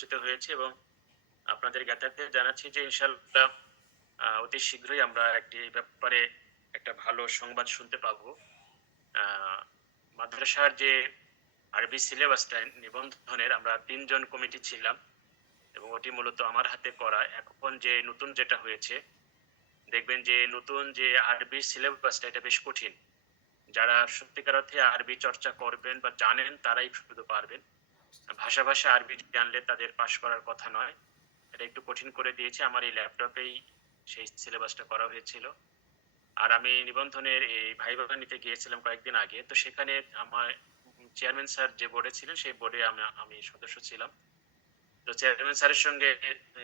আলোচিত হয়েছে এবং আপনাদের জ্ঞাতার্থে জানাচ্ছি যে ইনশাল্লাহ অতি শীঘ্রই আমরা একটি ব্যাপারে একটা ভালো সংবাদ শুনতে পাব। মাদ্রাসার যে আরবি সিলেবাসটা নিবন্ধনের আমরা তিনজন কমিটি ছিলাম এবং ওটি মূলত আমার হাতে করা। এখন যে নতুন যেটা হয়েছে, দেখবেন যে নতুন যে আরবি সিলেবাসটা এটা বেশ কঠিন। যারা সত্যিকার অর্থে আরবি চর্চা করবেন বা জানেন, তারাই শুধু পারবেন। ভাষা ভাষা আরবি জানলে তাদের পাশ করার কথা নয়। এটা একটু কঠিন করে দিয়েছে। আমার এই ল্যাপটপেই সেই সিলেবাসটা করা হয়েছিল। আর আমি নিবন্ধনের এই ভাইবা নিতে গিয়েছিলাম কয়েকদিন আগে। তো সেখানে আমার চেয়ারম্যান স্যার যে বোর্ডে ছিলেন, সেই বোর্ডে আমি সদস্য ছিলাম। তো চেয়ারম্যান স্যারের সঙ্গে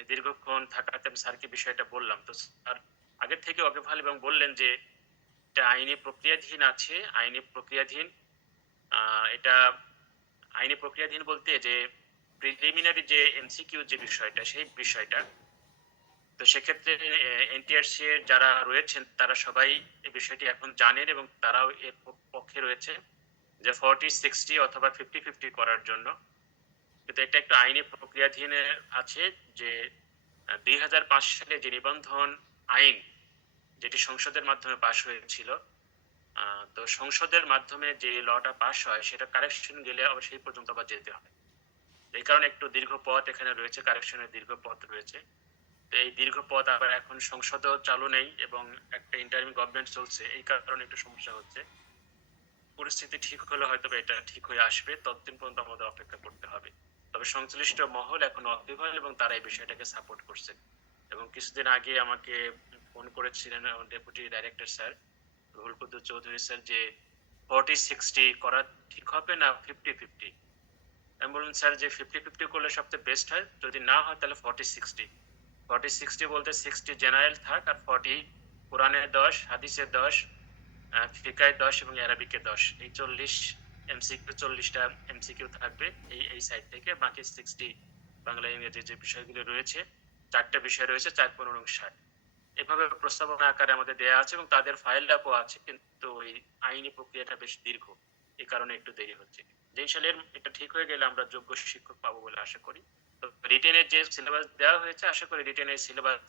দীর্ঘক্ষণ থাকাতে আমি স্যারকে বিষয়টা বললাম। তো স্যার আগের থেকে অকেভাল এবং বললেন যে, এটা আইনি প্রক্রিয়াধীন আছে। আইনি প্রক্রিয়াধীন। এটা আইনি প্রক্রিয়াধীন বলতে যে প্রিলিমিনারি যে এমসিকিউ যে বিষয়টা, সেই বিষয়টা। তো সেক্ষেত্রে এনটিআরসি এর যারা রয়েছেন, তারা সবাই এই বিষয়টি এখন জানেন এবং তারাও এর পক্ষে রয়েছে যে ফর্টি সিক্সটি অথবা ফিফটি ফিফটি করার জন্য। কিন্তু এটা একটা আইনি প্রক্রিয়াধীনে আছে যে দুই হাজার পাঁচ সালে যে নিবন্ধন আইন, যেটি সংসদের মাধ্যমে পাশ হয়েছিল তো সংসদের মাধ্যমে যে লটা পাশ হয়, সেটা কারেকশন গেলে আবার সেই পর্যন্ত আবার যেতে হয়। এই কারণে একটু দীর্ঘ পথ এখানে রয়েছে কারেকশনের দীর্ঘ পথ রয়েছে। তো এই দীর্ঘ পথ আবার এখন সংসদও চালু নেই এবং একটা ইন্টারিম গভর্নমেন্ট চলছে, এই কারণে একটু সমস্যা হচ্ছে। পরিস্থিতি ঠিক হলে হয়তো এটা ঠিক হয়ে আসবে, ততদিন পর্যন্ত আমাদের অপেক্ষা করতে হবে। তবে সংশ্লিষ্ট মহল এখন অবিহল এবং তারা এই বিষয়টাকে সাপোর্ট করছে। এবং কিছুদিন আগে আমাকে ফোন করেছিলেন deputy director sir Chowdhury sir যে ফর্টি সিক্সটি করা ঠিক হবে না ফিফটি ফিফটি আমি বললাম, স্যার, যে ফিফটি ফিফটি করলে বেস্ট হয়, যদি না হয় তাহলে ফর্টি সিক্সটি ফর্টি সিক্সটি বলতে সিক্সটি জেনারেল থাক আর ফর্টি কোরআনে দশ হাদিসে দশ ফিকায় দশ এবং অ্যারাবিকে দশ। এই চল্লিশ এমসিকিউ চল্লিশটা এমসিকিউ থাকবে এই এই সাইড থেকে। বাকি সিক্সটি বাংলা, ইংরেজি যে বিষয়গুলো রয়েছে, চারটা বিষয় রয়েছে, চার, পনেরো ষাট। এভাবে প্রস্তাবনা আকারে আমাদের দেয়া আছে এবং তাদের ফাইল আপও আছে, কিন্তু ওই আইনি প্রক্রিয়াটা বেশ দীর্ঘ। এই কারণে একটু দেরি হচ্ছে। সালের এটা ঠিক হয়ে গেলে আমরা যোগ্য শিক্ষক পাবো বলে আশা করি। তো রিটেনের যে সিলেবাস দেওয়া হয়েছে, আশা করি রিটেনের সিলেবাস